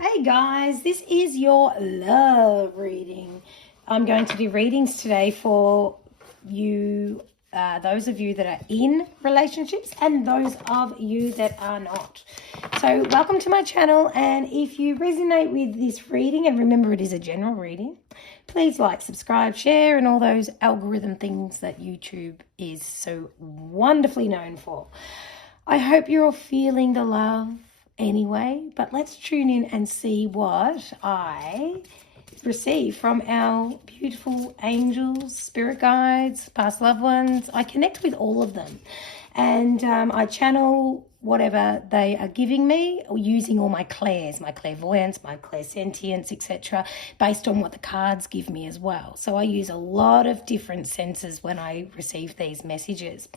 Hey guys, this is your love reading. I'm going to do readings today for you, those of you that are in relationships and those of you that are not. So welcome to my channel, and if you resonate with this reading, and remember it is a general reading, please like, subscribe, share, and all those algorithm things that YouTube is so wonderfully known for. I hope you're all feeling the love anyway, but let's tune in and see what I receive from our beautiful angels, spirit guides, past loved ones. I connect with all of them, and I channel whatever they are giving me, or using all my clairs, my clairvoyance, my clairsentience, etc., based on what the cards give me as well. So I use a lot of different senses when I receive these messages.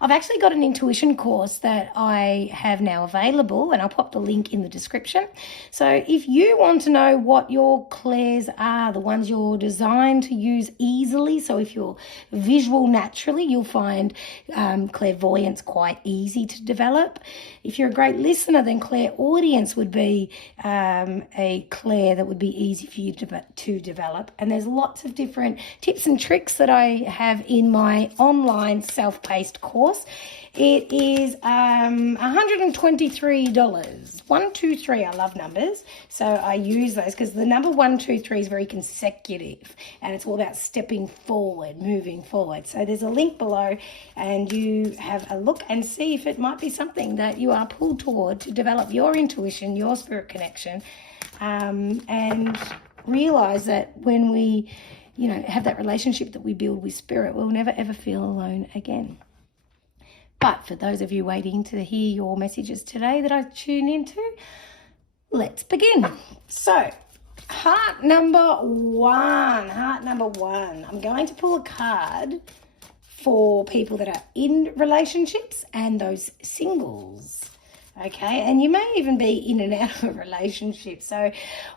I've actually got an intuition course that I have now available, and I'll pop the link in the description. So if you want to know what your clairs are, the ones you're designed to use easily, so if you're visual naturally, you'll find clairvoyance quite easy to develop. If you're a great listener, then clairaudience would be a clair that would be easy for you to develop. And there's lots of different tips and tricks that I have in my online self-paced course. It is $123. 123, I love numbers, so I use those because the number 123 is very consecutive, and it's all about stepping forward, moving forward. So there's a link below, and you have a look and see if it might be something that you are pulled toward to develop your intuition, your spirit connection, and realize that when we, have that relationship that we build with spirit, we'll never ever feel alone again. But for those of you waiting to hear your messages today that I tune into, let's begin. So, heart number one. I'm going to pull a card for people that are in relationships and those singles. Okay, and you may even be in and out of a relationship. So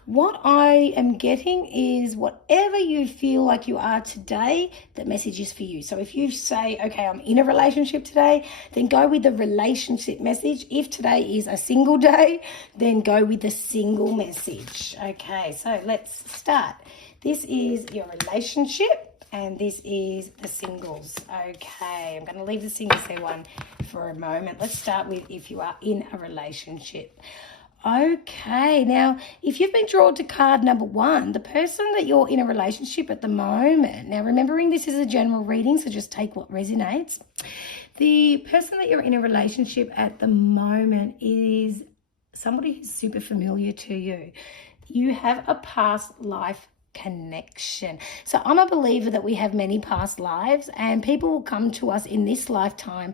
what I am getting is whatever you feel like you are today, the message is for you. So if you say, okay, I'm in a relationship today, then go with the relationship message. If today is a single day, then go with the single message. Okay, so let's start. This is your relationship, and this is the singles. Okay, I'm going to leave the singles there one for a moment. Let's start with if you are in a relationship. Okay, now if you've been drawn to card number one, the person that you're in a relationship at the moment, now remembering this is a general reading, so just take what resonates. The person that you're in a relationship at the moment is somebody who's super familiar to you. You have a past life connection. So I'm a believer that we have many past lives, and people will come to us in this lifetime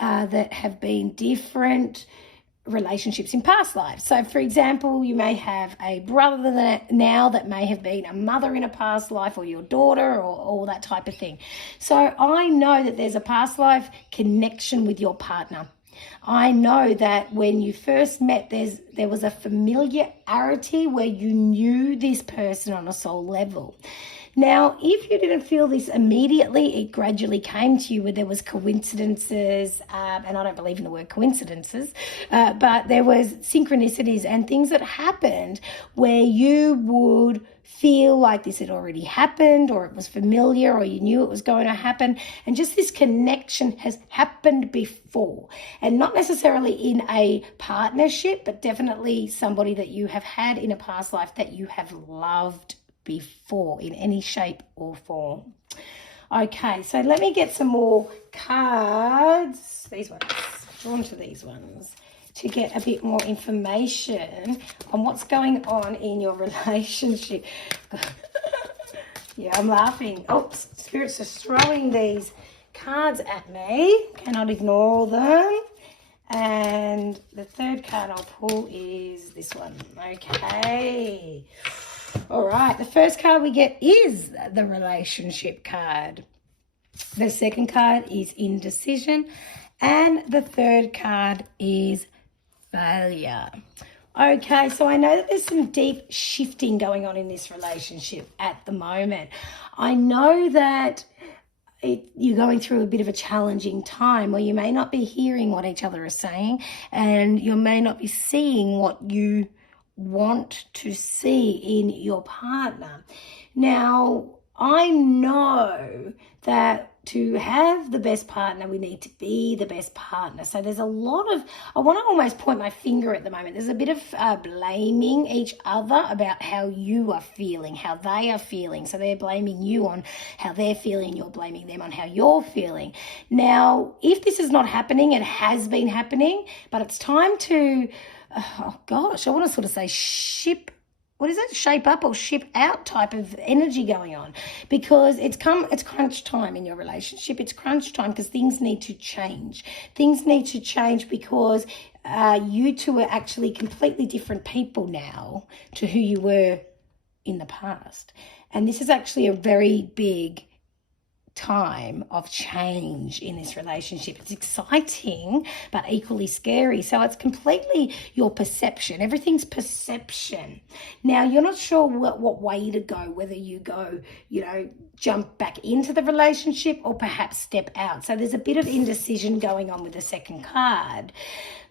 that have been different relationships in past lives. So for example, you may have a brother now that may have been a mother in a past life, or your daughter, or all that type of thing. So I know that there's a past life connection with your partner. I know that when you first met, there was a familiarity where you knew this person on a soul level. Now, if you didn't feel this immediately, it gradually came to you where there was coincidences, and I don't believe in the word coincidences, but there was synchronicities and things that happened where you would feel like this had already happened, or it was familiar, or you knew it was going to happen, and just this connection has happened before, and not necessarily in a partnership, but definitely somebody that you have had in a past life that you have loved before in any shape or form. Okay, so let me get some more cards, these ones, drawn to these ones, to get a bit more information on what's going on in your relationship. Yeah, I'm laughing. Oh, Spirit's just throwing these cards at me. Cannot ignore them. And the third card I'll pull is this one. Okay. All right. The first card we get is the relationship card. The second card is indecision. And the third card is failure. Okay, so I know that there's some deep shifting going on in this relationship at the moment. I know that you're going through a bit of a challenging time, or you may not be hearing what each other is saying, and you may not be seeing what you want to see in your partner. Now, I know that to have the best partner, we need to be the best partner. So there's a lot of, I want to almost point my finger at the moment. There's a bit of blaming each other about how you are feeling, how they are feeling. So they're blaming you on how they're feeling, you're blaming them on how you're feeling. Now, if this is not happening, it has been happening, but it's time to, oh gosh, I want to sort of say shape up or ship out type of energy going on, because it's crunch time in your relationship. It's crunch time because things need to change. Things need to change because you two are actually completely different people now to who you were in the past. And this is actually a very big time of change in this relationship. It's exciting but equally scary. So it's completely your perception. Everything's perception. Now, you're not sure what way to go, whether you go, jump back into the relationship or perhaps step out. So there's a bit of indecision going on with the second card.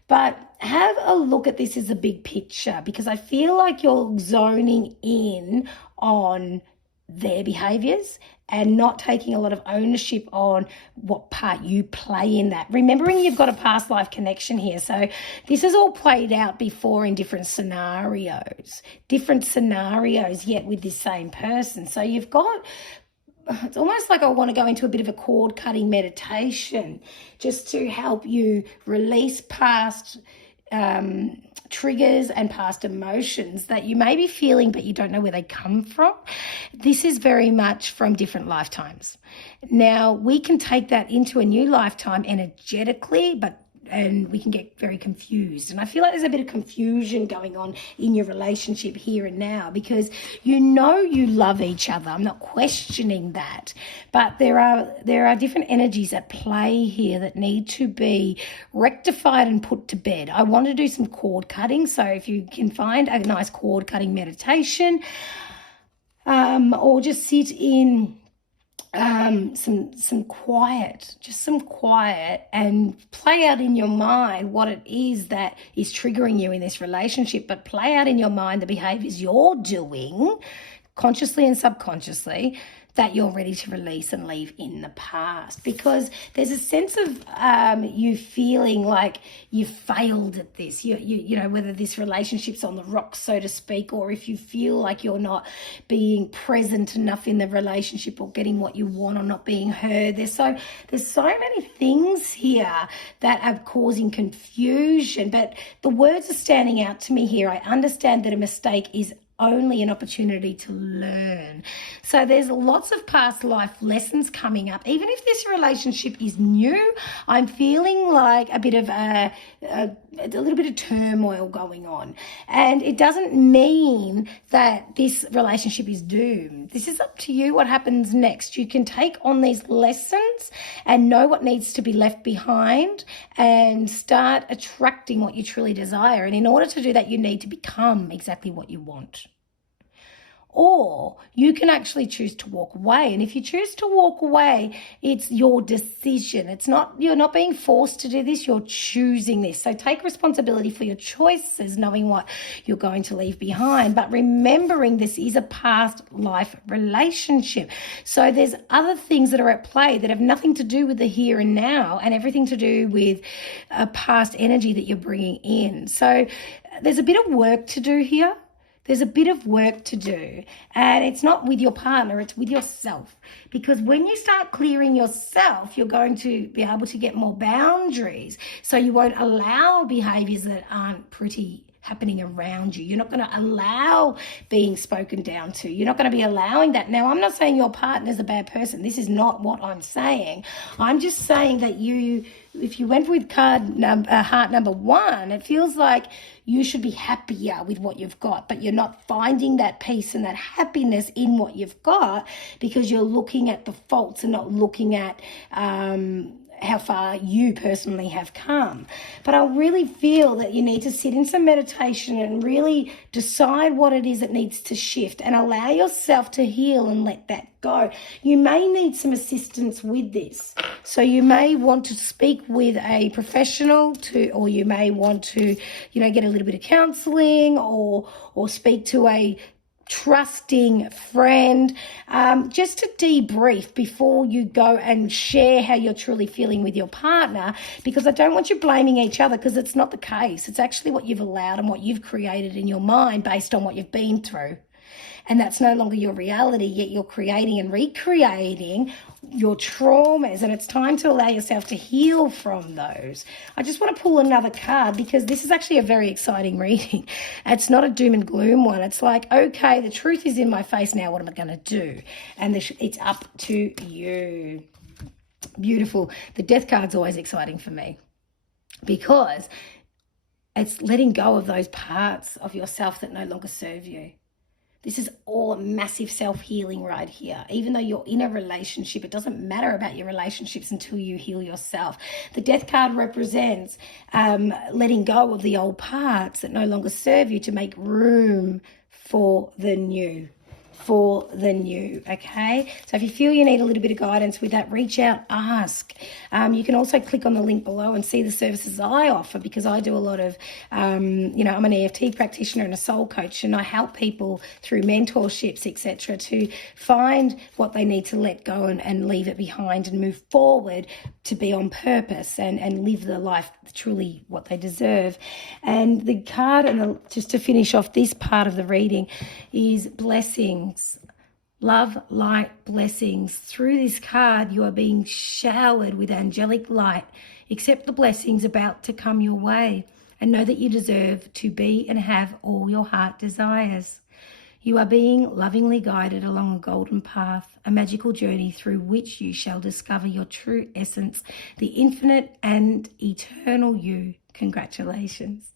But have a look at this as a big picture, because I feel like you're zoning in on their behaviors and not taking a lot of ownership on what part you play in that. Remembering you've got a past life connection here. So this is all played out before in different scenarios, yet with this same person. So you've got, it's almost like I want to go into a bit of a cord cutting meditation just to help you release past triggers and past emotions that you may be feeling but you don't know where they come from. This is very much from different lifetimes. Now, we can take that into a new lifetime energetically, and we can get very confused. And I feel like there's a bit of confusion going on in your relationship here and now, because you love each other. I'm not questioning that. But there are different energies at play here that need to be rectified and put to bed. I want to do some cord cutting. So if you can find a nice cord cutting meditation, or just sit in some quiet and play out in your mind what it is that is triggering you in this relationship, but play out in your mind the behaviors you're doing consciously and subconsciously that you're ready to release and leave in the past, because there's a sense of you feeling like you failed at this, you know, whether this relationship's on the rocks, so to speak, or if you feel like you're not being present enough in the relationship or getting what you want or not being heard. There's so many things here that are causing confusion, but the words are standing out to me here. I understand that a mistake is only an opportunity to learn. So there's lots of past life lessons coming up. Even if this relationship is new, I'm feeling like a bit of a little bit of turmoil going on. And it doesn't mean that this relationship is doomed. This is up to you what happens next. You can take on these lessons and know what needs to be left behind and start attracting what you truly desire. And in order to do that, you need to become exactly what you want. Or you can actually choose to walk away. And if you choose to walk away, it's your decision. You're not being forced to do this, you're choosing this. So take responsibility for your choices, knowing what you're going to leave behind, but remembering this is a past life relationship. So there's other things that are at play that have nothing to do with the here and now and everything to do with a past energy that you're bringing in. So there's a bit of work to do here. There's a bit of work to do, and it's not with your partner, it's with yourself. Because when you start clearing yourself, you're going to be able to get more boundaries. So you won't allow behaviors that aren't pretty happening around you. You're not going to allow being spoken down to. You're not going to be allowing that. Now, I'm not saying your partner's a bad person. This is not what I'm saying. I'm just saying that if you went with heart number 1, it feels like you should be happier with what you've got, but you're not finding that peace and that happiness in what you've got because you're looking at the faults and not looking at how far you personally have come. But I really feel that you need to sit in some meditation and really decide what it is that needs to shift and allow yourself to heal and let that go. You may need some assistance with this. So you may want to speak with a professional or you may want to, get a little bit of counseling or speak to a trusting friend, just to debrief before you go and share how you're truly feeling with your partner, because I don't want you blaming each other, because it's not the case. It's actually what you've allowed and what you've created in your mind based on what you've been through. And that's no longer your reality, yet you're creating and recreating your traumas, and it's time to allow yourself to heal from those. I just want to pull another card because this is actually a very exciting reading. It's not a doom and gloom one. It's like, okay, the truth is in my face now. What am I going to do? And it's up to you. Beautiful. The death card's always exciting for me because it's letting go of those parts of yourself that no longer serve you. This is all a massive self-healing right here. Even though you're in a relationship, it doesn't matter about your relationships until you heal yourself. The death card represents letting go of the old parts that no longer serve you to make room for the new. Okay? So if you feel you need a little bit of guidance with that, reach out, ask. You can also click on the link below and see the services I offer, because I do a lot of, I'm an EFT practitioner and a soul coach, and I help people through mentorships, etc., to find what they need to let go and leave it behind and move forward to be on purpose and live the life truly what they deserve. And the card, just to finish off this part of the reading, is blessings. Love, light, blessings. Through this card, you are being showered with angelic light. Accept the blessings about to come your way and know that you deserve to be and have all your heart desires. You are being lovingly guided along a golden path, a magical journey through which you shall discover your true essence, the infinite and eternal you. Congratulations.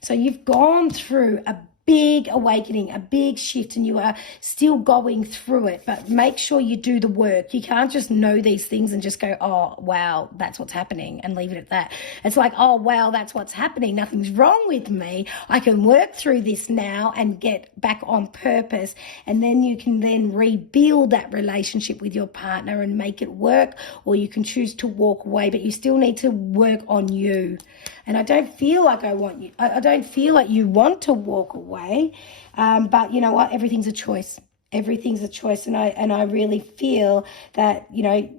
So you've gone through a big awakening, a big shift, and you are still going through it, but make sure you do the work. You can't just know these things and just go, oh, wow, that's what's happening, and leave it at that. It's like, oh, wow, that's what's happening. Nothing's wrong with me. I can work through this now and get back on purpose, and then you can then rebuild that relationship with your partner and make it work, or you can choose to walk away, but you still need to work on you. And I don't feel like I don't feel like you want to walk away, but you know what? Everything's a choice. Everything's a choice, and I really feel that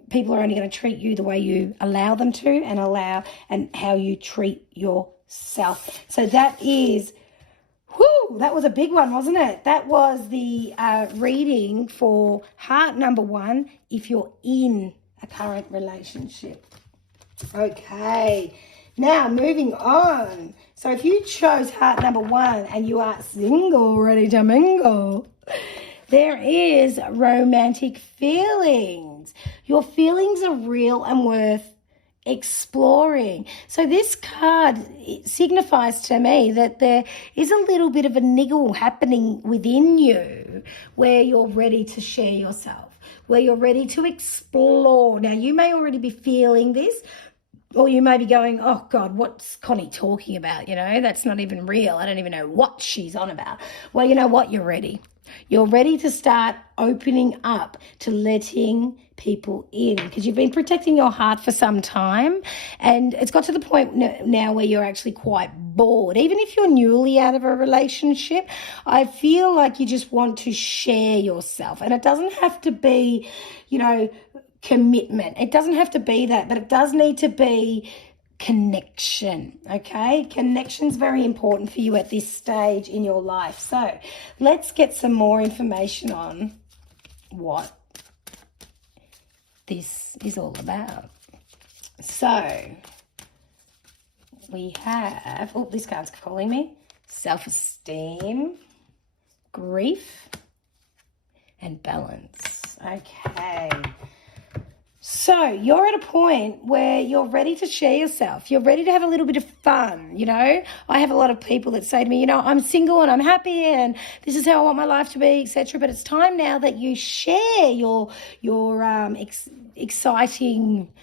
people are only going to treat you the way you allow them to, and how you treat yourself. So that is, that was a big one, wasn't it? That was the reading for heart number 1 if you're in a current relationship. Okay. Now, moving on. So if you chose heart number 1 and you are single, ready to mingle, there is romantic feelings. Your feelings are real and worth exploring. So this card signifies to me that there is a little bit of a niggle happening within you where you're ready to share yourself, where you're ready to explore. Now, you may already be feeling this, or you may be going, oh, God, what's Connie talking about? That's not even real. I don't even know what she's on about. Well, you know what? You're ready. You're ready to start opening up to letting people in, because you've been protecting your heart for some time, and it's got to the point now where you're actually quite bored. Even if you're newly out of a relationship, I feel like you just want to share yourself, and it doesn't have to be, commitment. It doesn't have to be that, but it does need to be connection, okay? Connection's very important for you at this stage in your life. So let's get some more information on what this is all about. So we have, this card's calling me, self-esteem, grief, and balance. Okay. So you're at a point where you're ready to share yourself. You're ready to have a little bit of fun, I have a lot of people that say to me, I'm single and I'm happy and this is how I want my life to be, etc. But it's time now that you share your exciting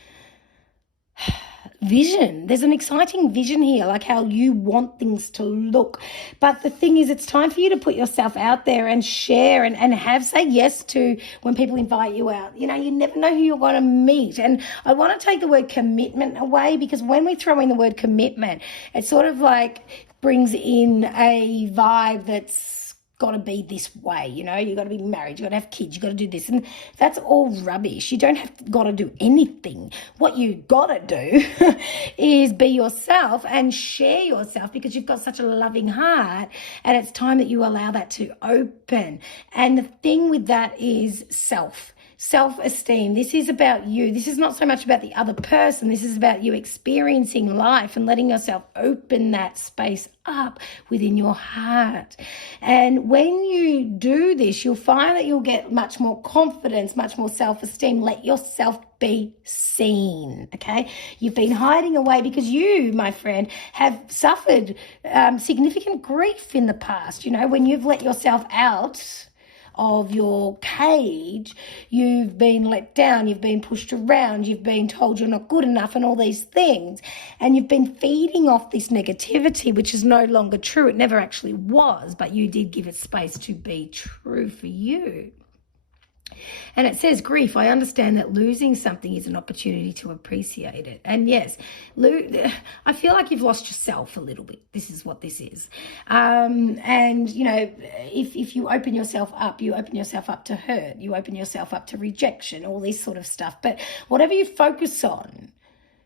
vision. There's an exciting vision here, like how you want things to look. But the thing is, it's time for you to put yourself out there and share and say yes to when people invite you out. You know, you never know who you're going to meet. And I want to take the word commitment away, because when we throw in the word commitment, it sort of like brings in a vibe that's got to be this way, you know, you got to be married, you got to have kids, you got to do this, and that's all rubbish. You don't have got to do anything. What you got to do is be yourself and share yourself, because you've got such a loving heart, and it's time that you allow that to open. And the thing with that is self-esteem. This is about you. This is not so much about the other person. This is about you experiencing life and letting yourself open that space up within your heart. And when you do this, you'll find that you'll get much more confidence, much more self-esteem. Let yourself be seen, okay? You've been hiding away because you, my friend, have suffered significant grief in the past. You know, when you've let yourself out of your cage, you've been let down, you've been pushed around, you've been told you're not good enough and all these things, and you've been feeding off this negativity, which is no longer true. It never actually was, but you did give it space to be true for you. And it says grief. I understand that losing something is an opportunity to appreciate it. And yes, I feel like you've lost yourself a little bit. This is what this is. And, you know, if you open yourself up, you open yourself up to hurt, you open yourself up to rejection, all this sort of stuff. But whatever you focus on,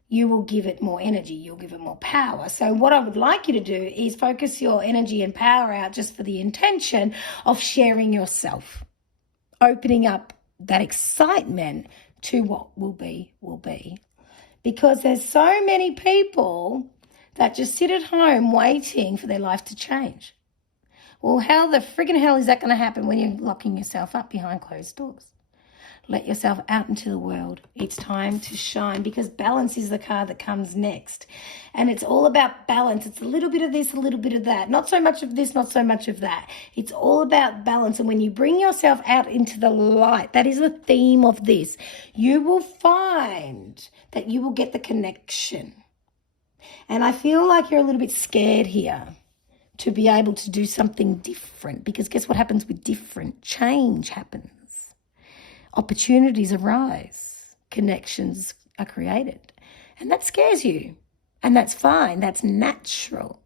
you will give it more energy, you'll give it more power. So what I would like you to do is focus your energy and power out just for the intention of sharing yourself, opening up that excitement to what will be, will be. Because there's so many people that just sit at home waiting for their life to change. Well, how the friggin' hell is that going to happen when you're locking yourself up behind closed doors? Let yourself out into the world. It's time to shine, because balance is the card that comes next. And it's all about balance. It's a little bit of this, a little bit of that. Not so much of this, not so much of that. It's all about balance. And when you bring yourself out into the light, that is the theme of this, you will find that you will get the connection. And I feel like you're a little bit scared here to be able to do something different, because guess what happens with different? Change happens. Opportunities arise, connections are created, and that scares you, and that's fine, that's natural.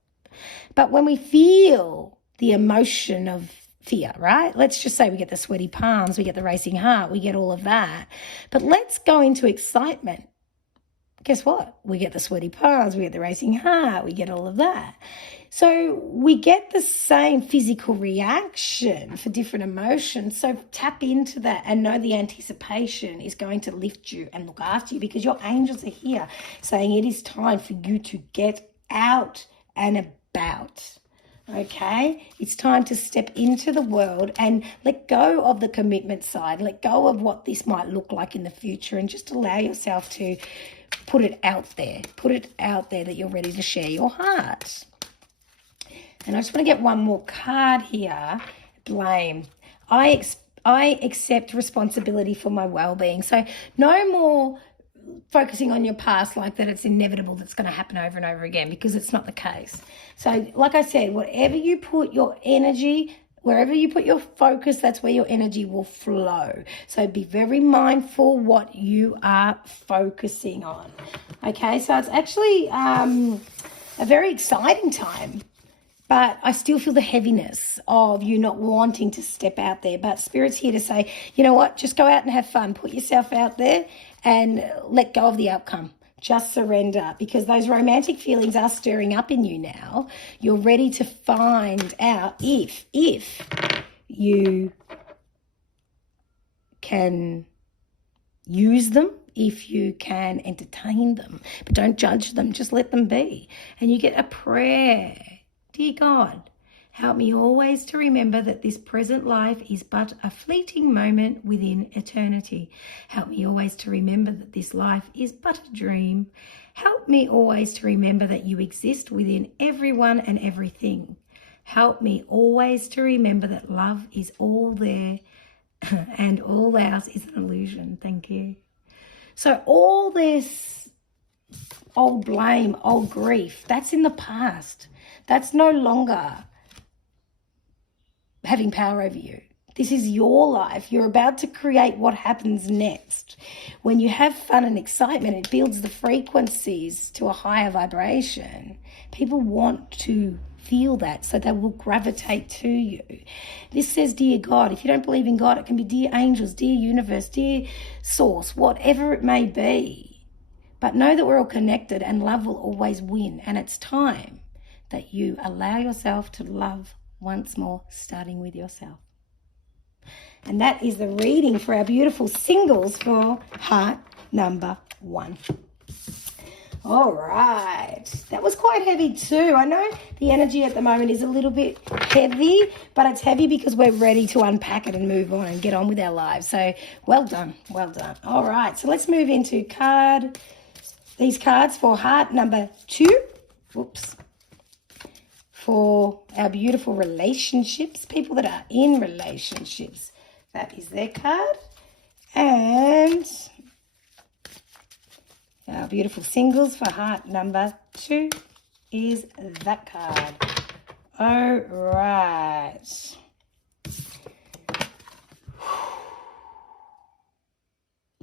But when we feel the emotion of fear, right? Let's just say we get the sweaty palms, we get the racing heart, we get all of that, but let's go into excitement. Guess what? We get the sweaty palms, we get the racing heart, we get all of that. So we get the same physical reaction for different emotions. So tap into that and know the anticipation is going to lift you and look after you, because your angels are here saying it is time for you to get out and about. Okay, it's time to step into the world and let go of the commitment side, let go of what this might look like in the future, and just allow yourself to put it out there that you're ready to share your heart. And I just want to get one more card here. Blame. I accept responsibility for my well-being. So no more focusing on your past like that it's inevitable that's going to happen over and over again, because it's not the case. So like I said, whatever you put your energy, wherever you put your focus, that's where your energy will flow. So be very mindful what you are focusing on. Okay, so it's actually a very exciting time. But I still feel the heaviness of you not wanting to step out there. But Spirit's here to say, you know what, just go out and have fun. Put yourself out there and let go of the outcome. Just surrender, because those romantic feelings are stirring up in you now. You're ready to find out if you can use them, if you can entertain them. But don't judge them. Just let them be. And you get a prayer. Dear God, help me always to remember that this present life is but a fleeting moment within eternity. Help me always to remember that this life is but a dream. Help me always to remember that you exist within everyone and everything. Help me always to remember that love is all there and all else is an illusion. Thank you. So all this old blame, old grief. That's in the past. That's no longer having power over you. This is your life. You're about to create what happens next. When you have fun and excitement, it builds the frequencies to a higher vibration. People want to feel that, so they will gravitate to you. This says, dear God. If you don't believe in God, it can be dear angels, dear universe, dear source, whatever it may be. But know that we're all connected and love will always win. And it's time that you allow yourself to love once more, starting with yourself. And that is the reading for our beautiful singles for heart number 1. All right. That was quite heavy too. I know the energy at the moment is a little bit heavy, but it's heavy because we're ready to unpack it and move on and get on with our lives. So well done. Well done. All right. So let's move into these cards for heart number 2. Whoops. For our beautiful relationships, people that are in relationships. That is their card. And our beautiful singles for heart number 2 is that card. All right.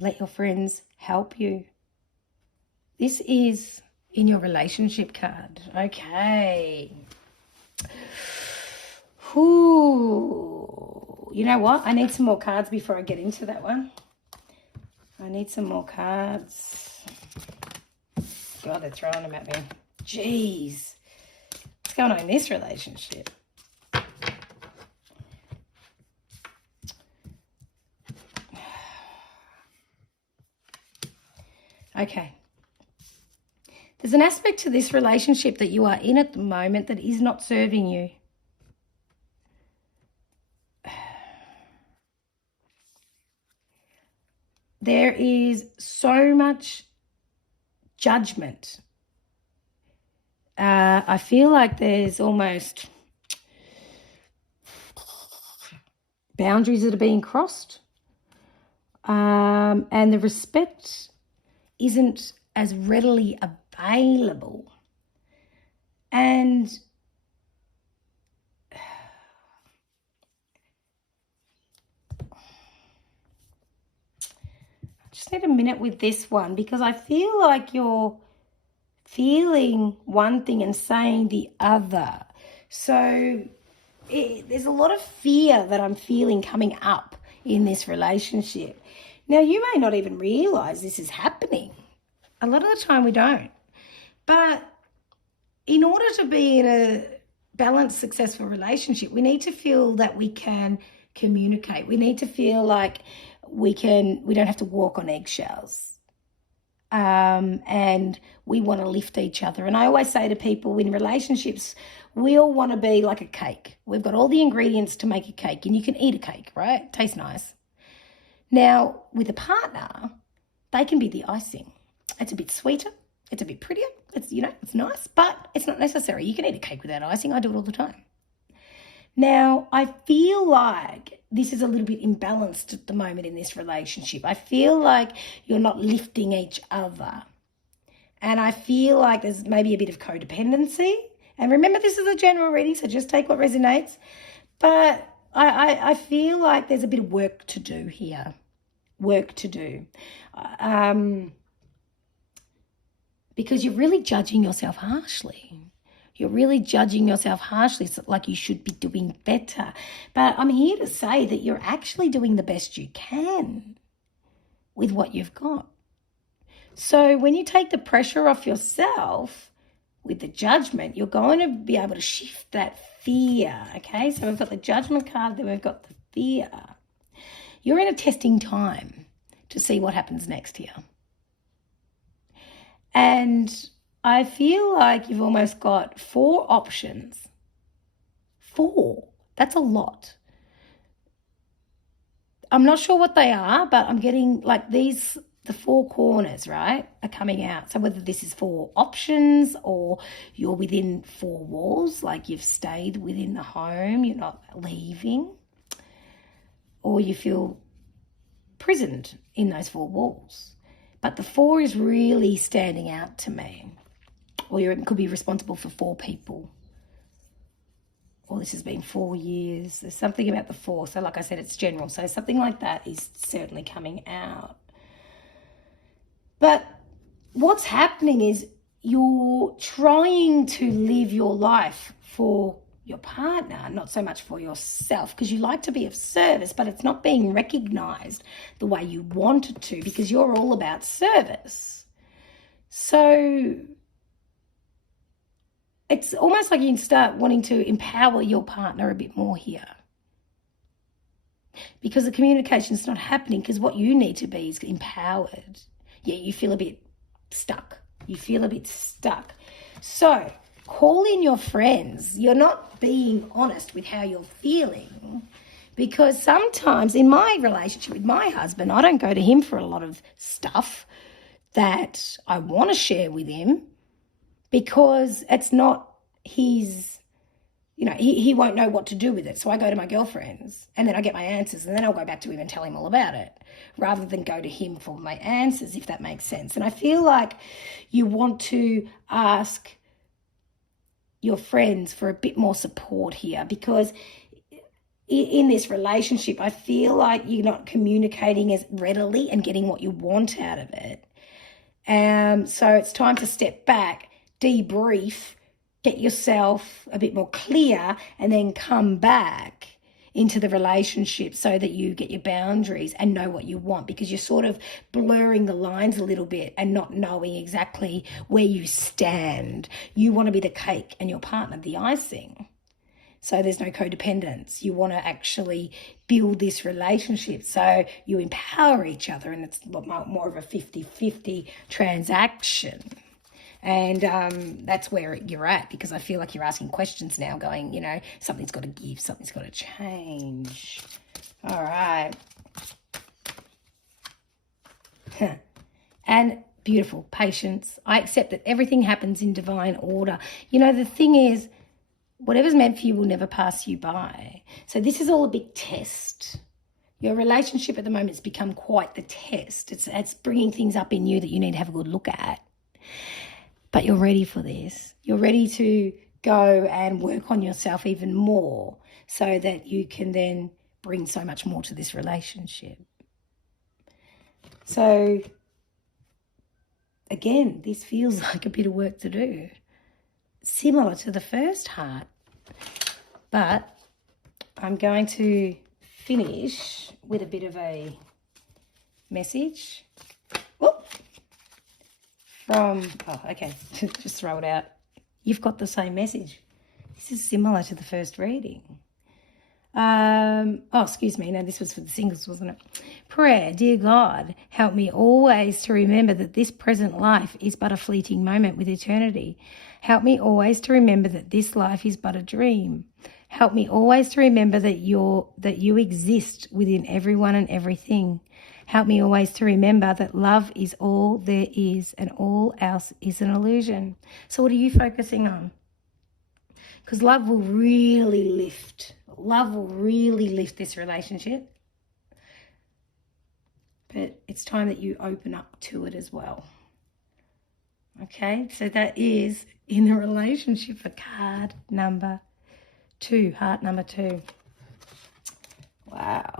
Let your friends help you. This is in your relationship card. Okay. Ooh. You know what? I need some more cards before I get into that one. I need some more cards. God, they're throwing them at me. Jeez. What's going on in this relationship? Okay. There's an aspect to this relationship that you are in at the moment that is not serving you. There is so much judgment. I feel like there's almost boundaries that are being crossed. And the respect isn't as readily available. And just need a minute with this one because I feel like you're feeling one thing and saying the other. So there's a lot of fear that I'm feeling coming up in this relationship. Now, you may not even realize this is happening. A lot of the time we don't. But in order to be in a balanced, successful relationship, we need to feel that we can communicate. We need to feel like we don't have to walk on eggshells. And we want to lift each other. And I always say to people in relationships, we all want to be like a cake. We've got all the ingredients to make a cake, and you can eat a cake, right? It tastes nice. Now, with a partner, they can be the icing. It's a bit sweeter. It's a bit prettier. It's nice, but it's not necessary. You can eat a cake without icing. I do it all the time. Now, I feel like this is a little bit imbalanced at the moment in this relationship. I feel like you're not lifting each other. And I feel like there's maybe a bit of codependency. And remember, this is a general reading, so just take what resonates. But I feel like there's a bit of work to do here. Work to do. Because you're really judging yourself harshly. You're really judging yourself harshly. It's like you should be doing better. But I'm here to say that you're actually doing the best you can with what you've got. So when you take the pressure off yourself with the judgment, you're going to be able to shift that fear, okay? So we've got the judgment card, then we've got the fear. You're in a testing time to see what happens next here. And I feel like you've almost got 4 options. 4. That's a lot. I'm not sure what they are, but I'm getting like the 4 corners, right, are coming out. So whether this is 4 options or you're within 4 walls, like you've stayed within the home, you're not leaving, or you feel prisoned in those 4 walls. But the 4 is really standing out to me. Or you could be responsible for 4 people. Or this has been 4 years. There's something about the 4. So like I said, it's general. So something like that is certainly coming out. But what's happening is you're trying to live your life for your partner, not so much for yourself, because you like to be of service, but it's not being recognized the way you want it to, because you're all about service. So it's almost like you can start wanting to empower your partner a bit more here, because the communication's not happening, because what you need to be is empowered. Yeah, you feel a bit stuck. So call in your friends. You're not being honest with how you're feeling, because sometimes in my relationship with my husband, I don't go to him for a lot of stuff that I want to share with him, because it's not his, he won't know what to do with it. So I go to my girlfriends and then I get my answers, and then I'll go back to him and tell him all about it, rather than go to him for my answers, if that makes sense. And I feel like you want to ask your friends for a bit more support here, because in this relationship, I feel like you're not communicating as readily and getting what you want out of it. So it's time to step back, debrief, get yourself a bit more clear, and then come back into the relationship so that you get your boundaries and know what you want, because you're sort of blurring the lines a little bit and not knowing exactly where you stand. You want to be the cake and your partner the icing. So there's no codependence. You want to actually build this relationship so you empower each other, and it's more of a 50-50 transaction. And that's where you're at, because I feel like you're asking questions now going, something's got to give, something's got to change. All right. And beautiful, patience. I accept that everything happens in divine order. The thing is, whatever's meant for you will never pass you by. So this is all a big test. Your relationship at the moment has become quite the test. It's bringing things up in you that you need to have a good look at. But you're ready for this. You're ready to go and work on yourself even more, so that you can then bring so much more to this relationship. So again, this feels like a bit of work to do, similar to the first heart. But I'm going to finish with a bit of a message. Whoop. Just throw it out. You've got the same message. This is similar to the first reading. Excuse me. No, this was for the singles, wasn't it? Prayer. Dear God, help me always to remember that this present life is but a fleeting moment with eternity. Help me always to remember that this life is but a dream. Help me always to remember that you exist within everyone and everything. Help me always to remember that love is all there is and all else is an illusion. So what are you focusing on? Because love will really lift. Love will really lift this relationship. But it's time that you open up to it as well. Okay, so that is in the relationship for card number 2, heart number 2. Wow.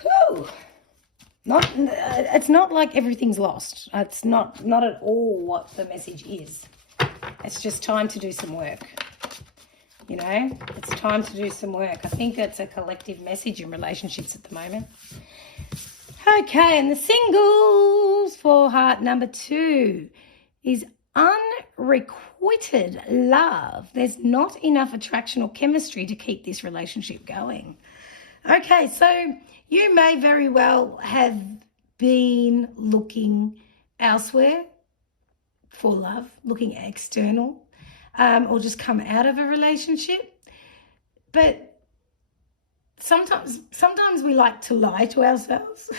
Whew. It's not like everything's lost. It's not at all what the message is. It's just time to do some work. It's time to do some work. I think it's a collective message in relationships at the moment. Okay, and the singles for heart number 2 is unrequited love. There's not enough attraction or chemistry to keep this relationship going. Okay, so you may very well have been looking elsewhere for love, looking external, or just come out of a relationship. But sometimes we like to lie to ourselves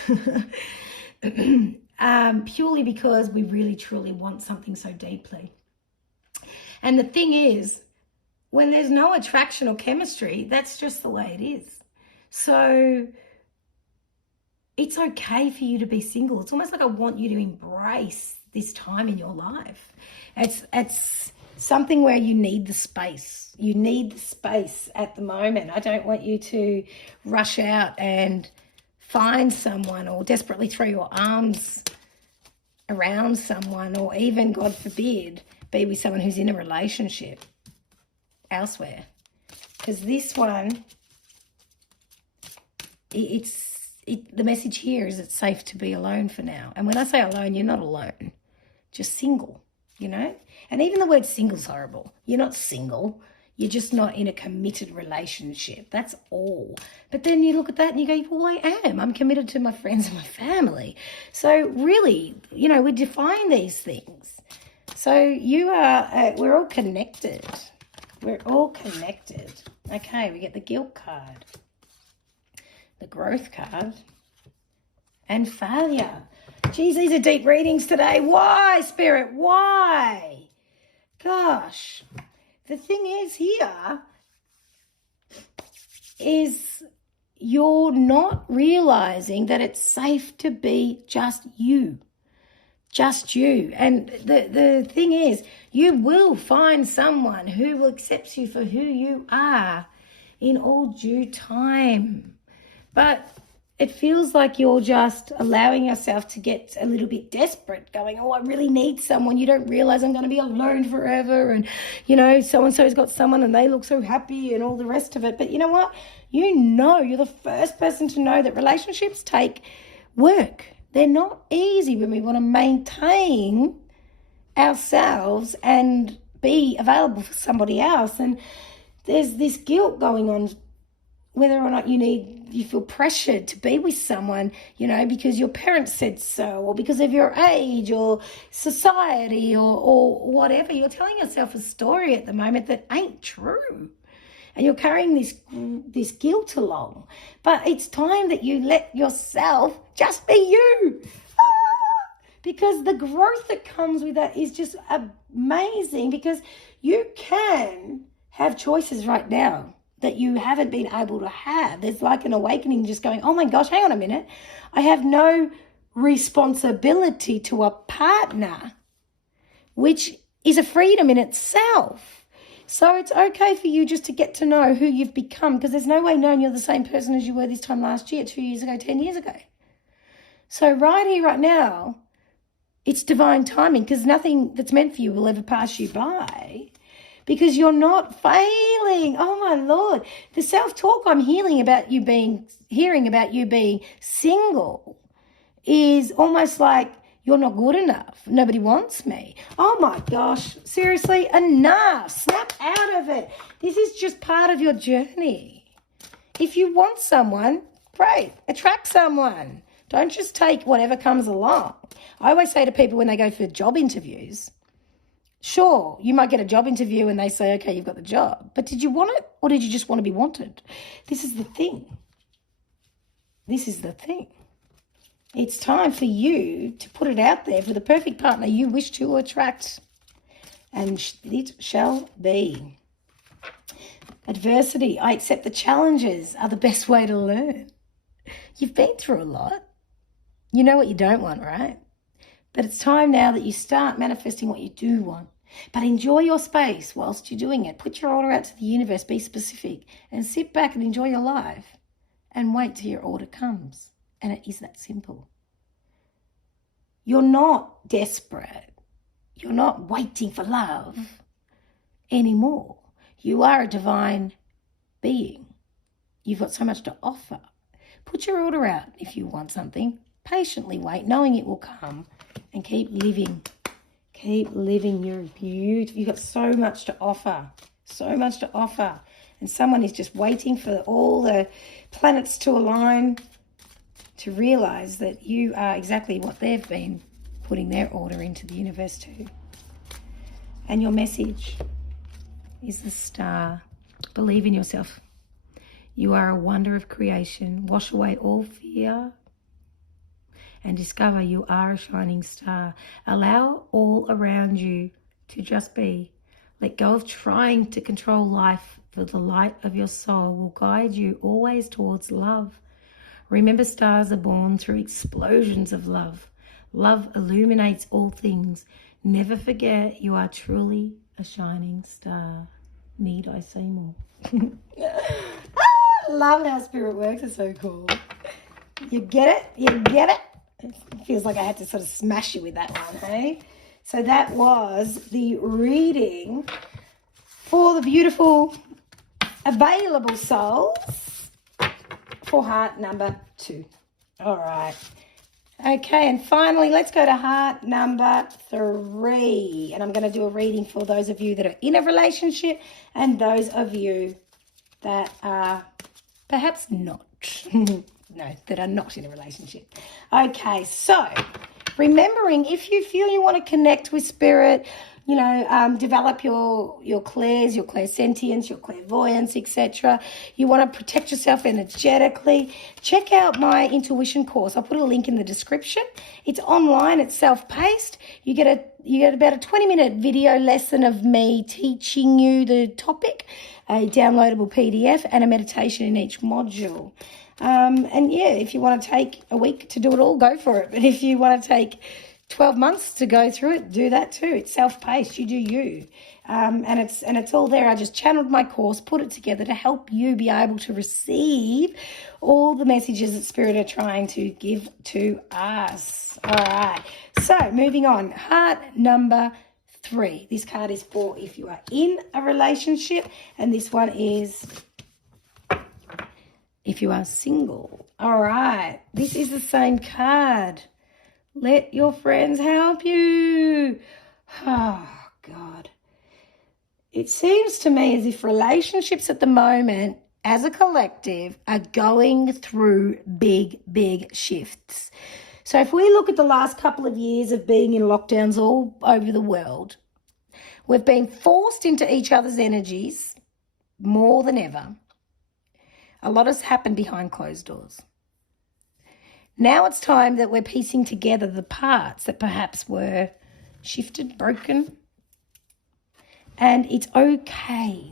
purely because we really truly want something so deeply. And the thing is, when there's no attraction or chemistry, that's just the way it is. So it's okay for you to be single. It's almost like I want you to embrace this time in your life. It's something where you need the space. You need the space at the moment. I don't want you to rush out and find someone or desperately throw your arms around someone, or even, God forbid, be with someone who's in a relationship elsewhere. Because this one, the message here is it's safe to be alone for now. And when I say alone, you're not alone, just single, you know? And even the word single's horrible. You're not single. You're just not in a committed relationship. That's all. But then you look at that and you go, well, I am. I'm committed to my friends and my family. So really, you know, we define these things. So you are, we're all connected. We're all connected. Okay, we get the guilt card, the growth card, and failure. Geez, these are deep readings today. Why, Spirit? Why? Gosh. The thing is here is you're not realizing that it's safe to be just you. Just you. And the thing is, you will find someone who accepts you for who you are in all due time. But it feels like you're just allowing yourself to get a little bit desperate, going, oh, I really need someone. You don't realize I'm going to be alone forever. And, you know, so-and-so's got someone and they look so happy and all the rest of it. But you know what? You know, you're the first person to know that relationships take work. They're not easy when we want to maintain ourselves and be available for somebody else. And there's this guilt going on, whether or not you feel pressured to be with someone, you know, because your parents said so, or because of your age or society or whatever. You're telling yourself a story at the moment that ain't true. And you're carrying this guilt along. But it's time that you let yourself just be you. Because the growth that comes with that is just amazing, because you can have choices right now that you haven't been able to have. There's like an awakening, just going, oh my gosh, hang on a minute. I have no responsibility to a partner, which is a freedom in itself. So it's okay for you just to get to know who you've become, because there's no way knowing you're the same person as you were this time last year, 2 years ago, 10 years ago. So right here, right now, it's divine timing, because nothing that's meant for you will ever pass you by, because you're not failing. Oh my Lord. The self-talk I'm hearing about you being single is almost like you're not good enough. Nobody wants me. Oh my gosh. Seriously, enough. Snap out of it. This is just part of your journey. If you want someone, great. Attract someone. Don't just take whatever comes along. I always say to people when they go for job interviews, sure, you might get a job interview and they say, okay, you've got the job. But did you want it, or did you just want to be wanted? This is the thing. This is the thing. It's time for you to put it out there for the perfect partner you wish to attract. And it shall be. Adversity. I accept the challenges are the best way to learn. You've been through a lot. You know what you don't want, right? But it's time now that you start manifesting what you do want. But enjoy your space whilst you're doing it. Put your order out to the universe. Be specific. And sit back and enjoy your life. And wait till your order comes. And it is that simple. You're not desperate. You're not waiting for love anymore. You are a divine being. You've got so much to offer. Put your order out if you want something. Patiently wait, knowing it will come. And keep living. Keep living your beautiful. You've got so much to offer. So much to offer. And someone is just waiting for all the planets to align to realize that you are exactly what they've been putting their order into the universe to. And your message is the star. Believe in yourself. You are a wonder of creation. Wash away all fear and discover you are a shining star. Allow all around you to just be. Let go of trying to control life, for the light of your soul will guide you always towards love. Remember, stars are born through explosions of love. Love illuminates all things. Never forget you are truly a shining star. Need I say more? Love how spirit works. It's so cool. You get it? You get it? It feels like I had to sort of smash you with that one, hey? So that was the reading for the beautiful available souls for heart number 2. All right. Okay, and finally, let's go to heart number 3. And I'm going to do a reading for those of you that are in a relationship and those of you that are perhaps not. No, that are not in a relationship. Okay, so remembering if you feel you want to connect with spirit, develop your clairs, your clairsentience, your clairvoyance, etc. You want to protect yourself energetically. Check out my intuition course. I'll put a link in the description. It's online. It's self-paced. You get about a 20-minute video lesson of me teaching you the topic, a downloadable PDF, and a meditation in each module. And yeah, if you want to take a week to do it all, go for it. But if you want to take 12 months to go through it, do that too. It's self-paced. You do you. And it's all there. I just channeled my course, put it together to help you be able to receive all the messages that Spirit are trying to give to us. All right. So moving on. Heart number 3. This card is for if you are in a relationship, and this one is if you are single. All right. This is the same card. Let your friends help you. Oh, God. It seems to me as if relationships at the moment, as a collective, are going through big, big shifts. So if we look at the last couple of years of being in lockdowns all over the world, we've been forced into each other's energies more than ever. A lot has happened behind closed doors. Now it's time that we're piecing together the parts that perhaps were shifted, broken, and it's okay.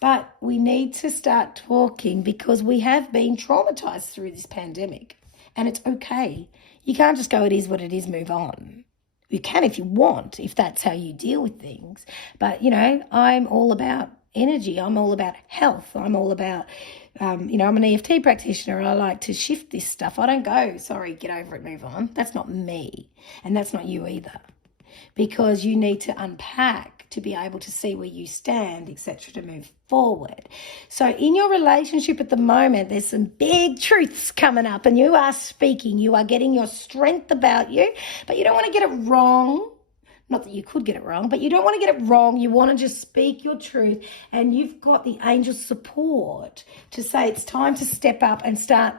But we need to start talking because we have been traumatized through this pandemic, and it's okay. You can't just go, it is what it is, move on. You can if you want, if that's how you deal with things. But, I'm all about energy. I'm all about health. I'm all about, I'm an EFT practitioner. I like to shift this stuff. I don't go, sorry, get over it, move on. That's not me. And that's not you either. Because you need to unpack to be able to see where you stand, etc., to move forward. So in your relationship at the moment, there's some big truths coming up and you are speaking. You are getting your strength about you, but you don't want to get it wrong. Not that you could get it wrong, but you don't want to get it wrong. You want to just speak your truth, and you've got the angel support to say it's time to step up and start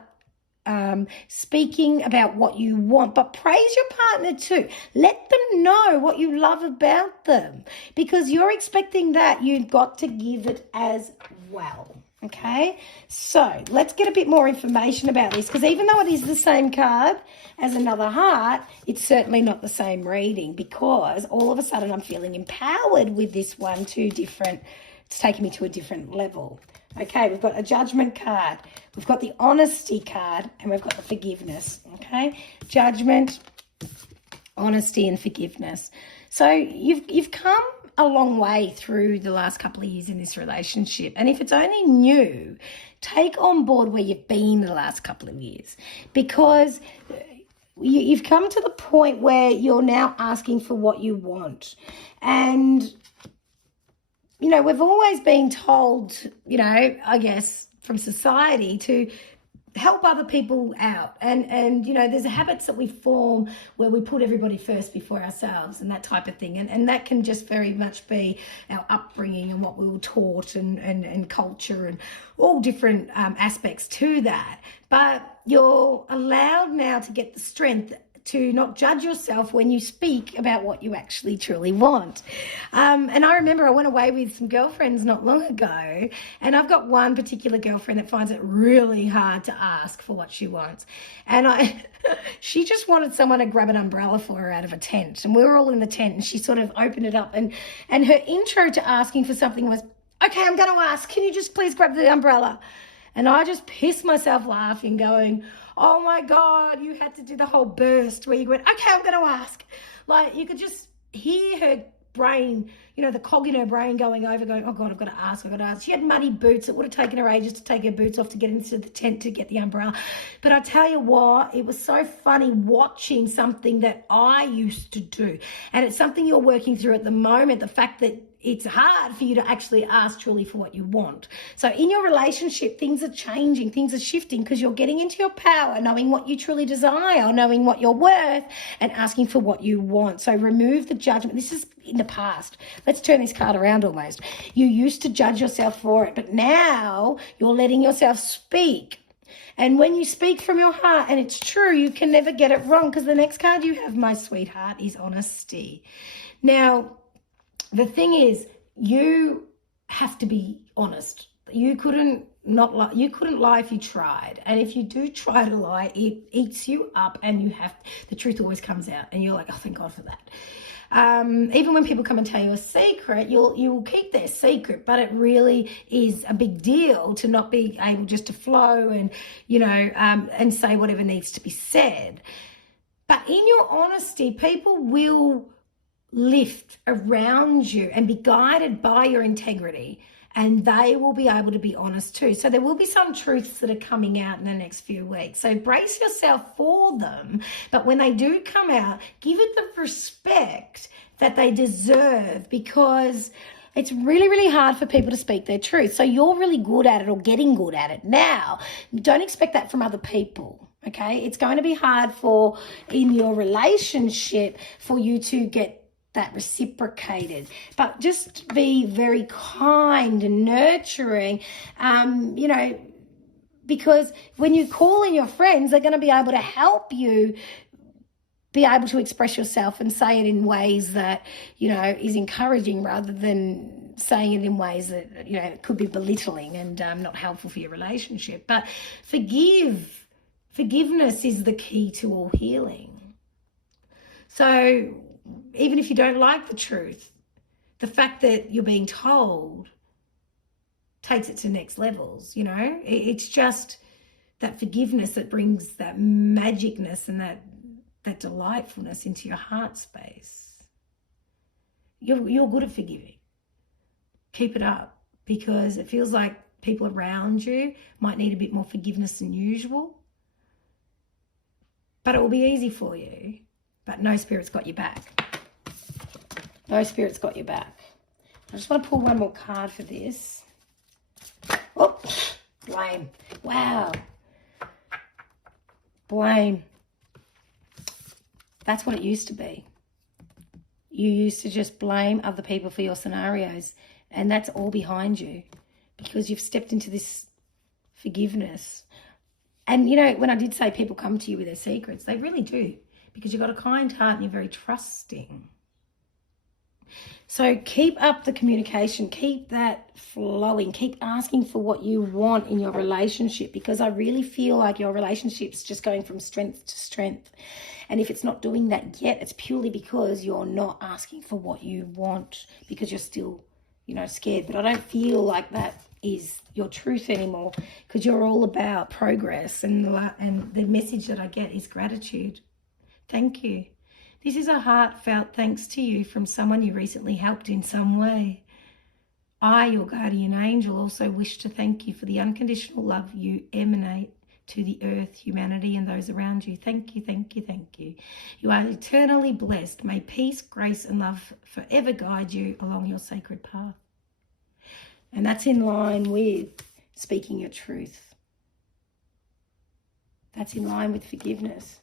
speaking about what you want. But praise your partner too. Let them know what you love about them, because you're expecting that. You've got to give it as well. Okay, so let's get a bit more information about this, because even though it is the same card as another heart, it's certainly not the same reading, because all of a sudden I'm feeling empowered with this one. It's taking me to a different level. Okay, we've got a judgment card, we've got the honesty card, and we've got the forgiveness. Okay, judgment, honesty, and forgiveness. So you've come a long way through the last couple of years in this relationship, and if it's only new, take on board where you've been the last couple of years, because you've come to the point where you're now asking for what you want. And we've always been told, I guess from society, to help other people out, and there's habits that we form where we put everybody first before ourselves and that type of thing, and that can just very much be our upbringing and what we were taught, and culture, and all different aspects to that. But you're allowed now to get the strength to not judge yourself when you speak about what you actually truly want. And I remember I went away with some girlfriends not long ago, and I've got one particular girlfriend that finds it really hard to ask for what she wants. And she just wanted someone to grab an umbrella for her out of a tent. And we were all in the tent, and she sort of opened it up, and her intro to asking for something was, okay, I'm going to ask, can you just please grab the umbrella? And I just pissed myself laughing, going, oh my God, you had to do the whole burst where you went, okay, I'm going to ask. Like, you could just hear her brain, you know, the cog in her brain going over, going, oh God, I've got to ask, I've got to ask. She had muddy boots. It would have taken her ages to take her boots off to get into the tent to get the umbrella. But I tell you what, it was so funny watching something that I used to do. And it's something you're working through at the moment, the fact that it's hard for you to actually ask truly for what you want. So in your relationship, things are changing, things are shifting because you're getting into your power, knowing what you truly desire, knowing what you're worth, and asking for what you want. So remove the judgment. This is in the past. Let's turn this card around almost. You used to judge yourself for it, but now you're letting yourself speak. And when you speak from your heart, and it's true, you can never get it wrong, because the next card you have, my sweetheart, is honesty. Now, the thing is, you have to be honest. You couldn't lie if you tried. And if you do try to lie, it eats you up, and the truth always comes out, and you're like, oh, thank God for that. Even when people come and tell you a secret, you'll keep their secret, but it really is a big deal to not be able just to flow and, you know, and say whatever needs to be said. But in your honesty, people will lift around you and be guided by your integrity, and they will be able to be honest too. So there will be some truths that are coming out in the next few weeks. So brace yourself for them. But when they do come out, give it the respect that they deserve, because it's really, really hard for people to speak their truth. So you're really good at it, or getting good at it now. Don't expect that from other people. Okay? It's going to be hard in your relationship for you to get that reciprocated, but just be very kind and nurturing, you know, because when you call in your friends, they're going to be able to help you be able to express yourself and say it in ways that, you know, is encouraging, rather than saying it in ways that, you know, could be belittling and not helpful for your relationship. But forgiveness is the key to all healing. So even if you don't like the truth, the fact that you're being told takes it to next levels, you know. It's just that forgiveness that brings that magicness and that delightfulness into your heart space. You're good at forgiving. Keep it up, because it feels like people around you might need a bit more forgiveness than usual. But it will be easy for you. But no spirit's got your back. No spirit's got your back. I just want to pull one more card for this. Oh, blame. Wow. Blame. That's what it used to be. You used to just blame other people for your scenarios, and that's all behind you, because you've stepped into this forgiveness. And, you know, when I did say people come to you with their secrets, they really do, because you've got a kind heart and you're very trusting. So keep up the communication, keep that flowing, keep asking for what you want in your relationship, because I really feel like your relationship's just going from strength to strength. And if it's not doing that yet, it's purely because you're not asking for what you want, because you're still, you know, scared. But I don't feel like that is your truth anymore, because you're all about progress, and the message that I get is gratitude. Thank you. This is a heartfelt thanks to you from someone you recently helped in some way. I, your guardian angel, also wish to thank you for the unconditional love you emanate to the earth, humanity, and those around you. Thank you, thank you, thank you. You are eternally blessed. May peace, grace, and love forever guide you along your sacred path. And that's in line with speaking your truth. That's in line with forgiveness.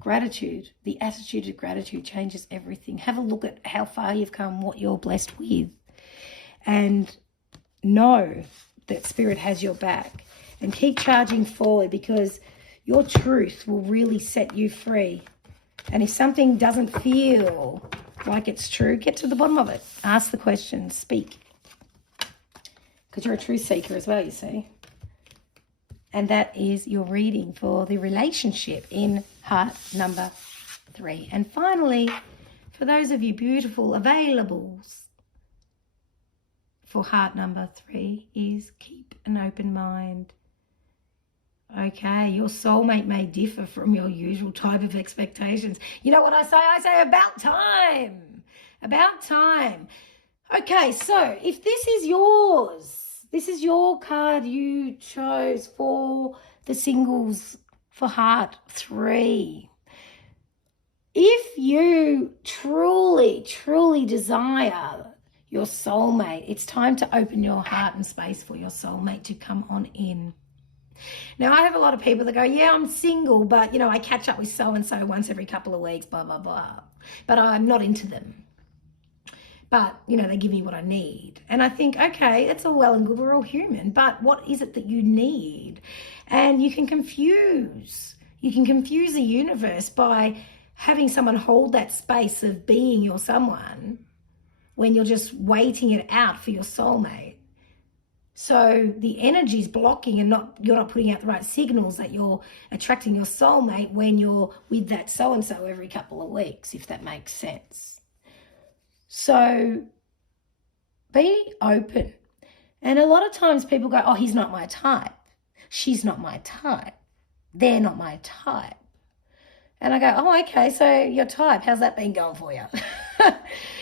Gratitude, the attitude of gratitude changes everything. Have a look at how far you've come, what you're blessed with, and know that Spirit has your back. And keep charging forward, because your truth will really set you free. And if something doesn't feel like it's true, get to the bottom of it. Ask the questions, speak. Because you're a truth seeker as well, you see. And that is your reading for the relationship in heart number 3. And finally, for those of you beautiful availables for heart number 3 is keep an open mind. Okay, your soulmate may differ from your usual type of expectations. You know what I say? I say about time. About time. Okay, so if this is yours, this is your card you chose for the singles for heart 3. If you truly, truly desire your soulmate, it's time to open your heart and space for your soulmate to come on in. Now, I have a lot of people that go, yeah, I'm single, but, you know, I catch up with so-and-so once every couple of weeks, blah, blah, blah. But I'm not into them. But, you know, they give me what I need. And I think, okay, that's all well and good. We're all human. But what is it that you need? And you can confuse. You can confuse the universe by having someone hold that space of being your someone when you're just waiting it out for your soulmate. So the energy's blocking and you're not putting out the right signals that you're attracting your soulmate when you're with that so-and-so every couple of weeks, if that makes sense. So be open. And a lot of times people go, oh, he's not my type. She's not my type. They're not my type. And I go, oh, okay, so your type, how's that been going for you?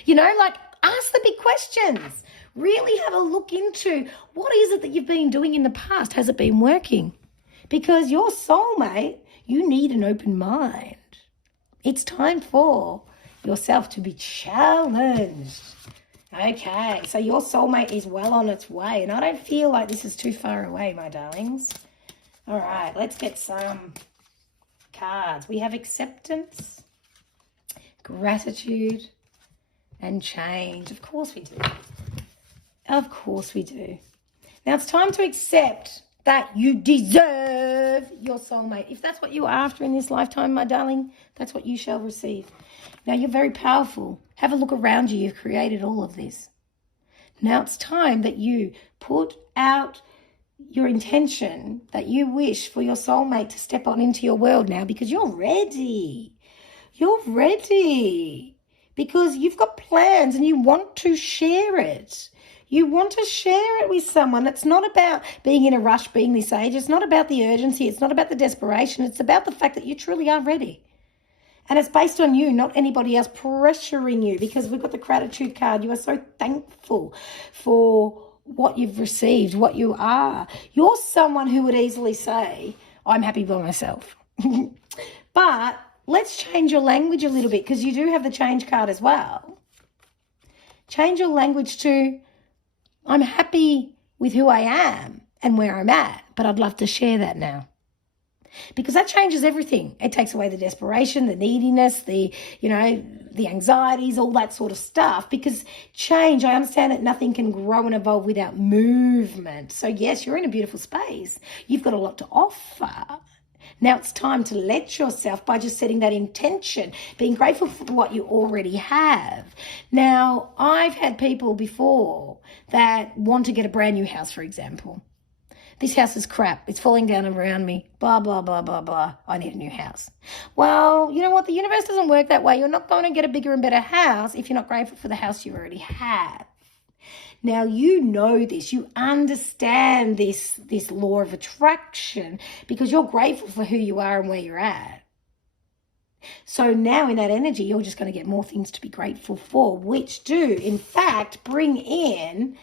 You know, like ask the big questions. Really have a look into what is it that you've been doing in the past? Has it been working? Because your soulmate, you need an open mind. It's time for yourself to be challenged. Okay, so your soulmate is well on its way, and I don't feel like this is too far away, my darlings. All right, let's get some cards. We have acceptance, gratitude, and change. Of course we do. Of course we do. Now it's time to accept that you deserve your soulmate. If that's what you're after in this lifetime, my darling, that's what you shall receive. Now you're very powerful. Have a look around you. You've created all of this. Now it's time that you put out your intention that you wish for your soulmate to step on into your world now, because you're ready. You're ready because you've got plans and you want to share it. You want to share it with someone. It's not about being in a rush being this age. It's not about the urgency. It's not about the desperation. It's about the fact that you truly are ready. And it's based on you, not anybody else pressuring you, because we've got the gratitude card. You are so thankful for what you've received, what you are. You're someone who would easily say, I'm happy by myself. But let's change your language a little bit, because you do have the change card as well. Change your language to, I'm happy with who I am and where I'm at, but I'd love to share that now. Because that changes everything. It takes away the desperation, the neediness, the anxieties, all that sort of stuff. Because change, I understand that nothing can grow and evolve without movement. So yes, you're in a beautiful space. You've got a lot to offer. Now it's time to let yourself, by just setting that intention, being grateful for what you already have. Now, I've had people before that want to get a brand new house, for example. This house is crap. It's falling down around me. Blah, blah, blah, blah, blah. I need a new house. Well, you know what? The universe doesn't work that way. You're not going to get a bigger and better house if you're not grateful for the house you already have. Now, you know this. You understand this law of attraction because you're grateful for who you are and where you're at. So now in that energy, you're just going to get more things to be grateful for, which do, in fact, bring in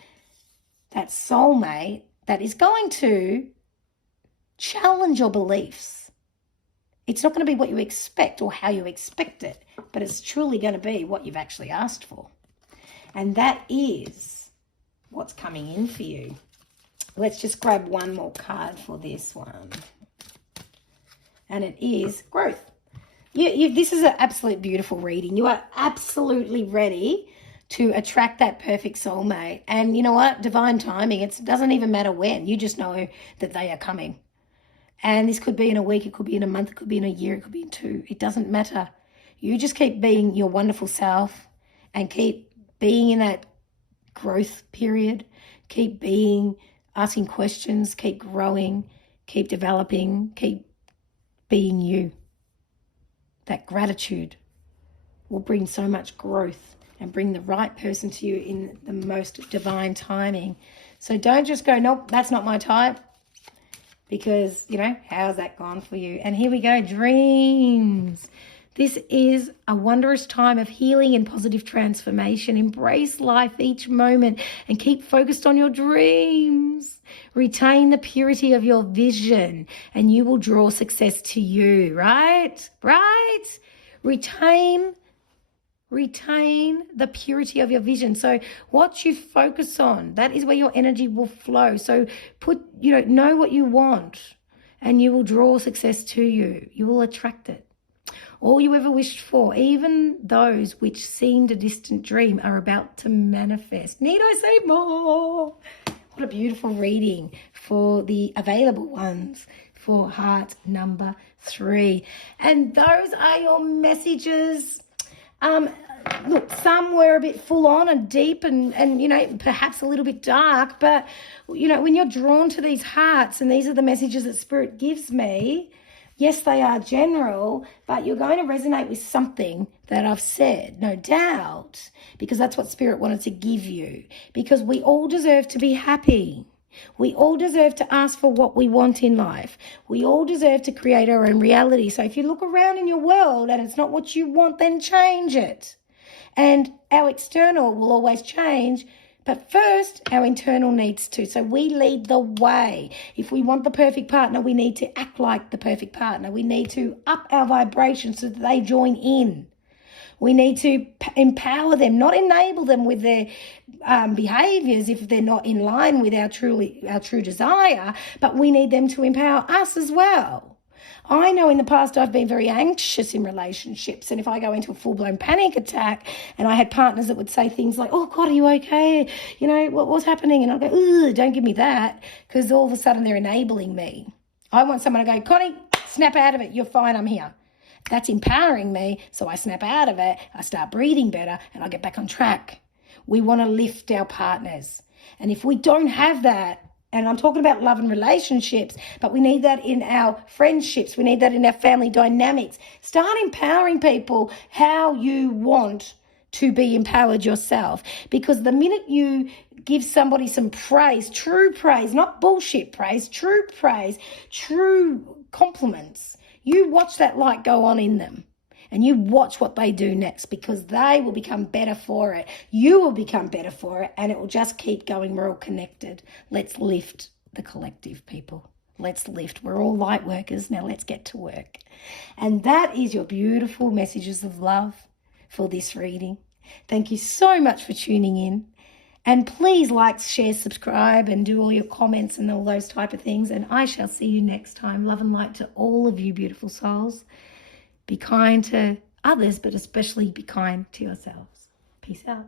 that soulmate that is going to challenge your beliefs. It's not going to be what you expect or how you expect it, but it's truly going to be what you've actually asked for. And that is what's coming in for you. Let's just grab one more card for this one. And it is growth. This is an absolute beautiful reading. You are absolutely ready to attract that perfect soulmate. And you know what? Divine timing. It doesn't even matter when. You just know that they are coming. And this could be in a week. It could be in a month. It could be in a year. It could be in 2. It doesn't matter. You just keep being your wonderful self and keep being in that growth period. Keep being, asking questions. Keep growing. Keep developing. Keep being you. That gratitude will bring so much growth and bring the right person to you in the most divine timing. So don't just go, nope, that's not my type, because, you know, how's that gone for you? And here we go, dreams. This is a wondrous time of healing and positive transformation. Embrace life each moment and keep focused on your dreams. Retain the purity of your vision and you will draw success to you, right? Right? Retain the purity of your vision. So what you focus on, that is where your energy will flow. So know what you want and you will draw success to you. You will attract it. All you ever wished for, even those which seemed a distant dream, are about to manifest. Need I say more? What a beautiful reading for the available ones for heart number 3. And those are your messages. Look, some were a bit full on and deep and you know, perhaps a little bit dark, but, you know, when you're drawn to these hearts, and these are the messages that Spirit gives me, yes, they are general, but you're going to resonate with something that I've said, no doubt, because that's what Spirit wanted to give you, because we all deserve to be happy. We all deserve to ask for what we want in life. We all deserve to create our own reality. So if you look around in your world and it's not what you want, then change it. And our external will always change, but first our internal needs to. So we lead the way. If we want the perfect partner, we need to act like the perfect partner. We need to up our vibration so that they join in. We need to empower them, not enable them with their behaviors if they're not in line with our true desire, but we need them to empower us as well. I know in the past I've been very anxious in relationships, and if I go into a full-blown panic attack and I had partners that would say things like, oh God, are you okay? You know, what's happening? And I'll go, ugh, don't give me that, because all of a sudden they're enabling me. I want someone to go, Connie, snap out of it. You're fine. I'm here. That's empowering me. So I snap out of it. I start breathing better and I get back on track. We want to lift our partners. And if we don't have that, and I'm talking about love and relationships, but we need that in our friendships. We need that in our family dynamics. Start empowering people how you want to be empowered yourself. Because the minute you give somebody some praise, true praise, not bullshit praise, true compliments, you watch that light go on in them. And you watch what they do next, because they will become better for it. You will become better for it, and it will just keep going. We're all connected. Let's lift the collective, people. Let's lift. We're all light workers. Now let's get to work. And that is your beautiful messages of love for this reading. Thank you so much for tuning in. And please like, share, subscribe, and do all your comments and all those type of things. And I shall see you next time. Love and light to all of you beautiful souls. Be kind to others, but especially be kind to yourselves. Peace out.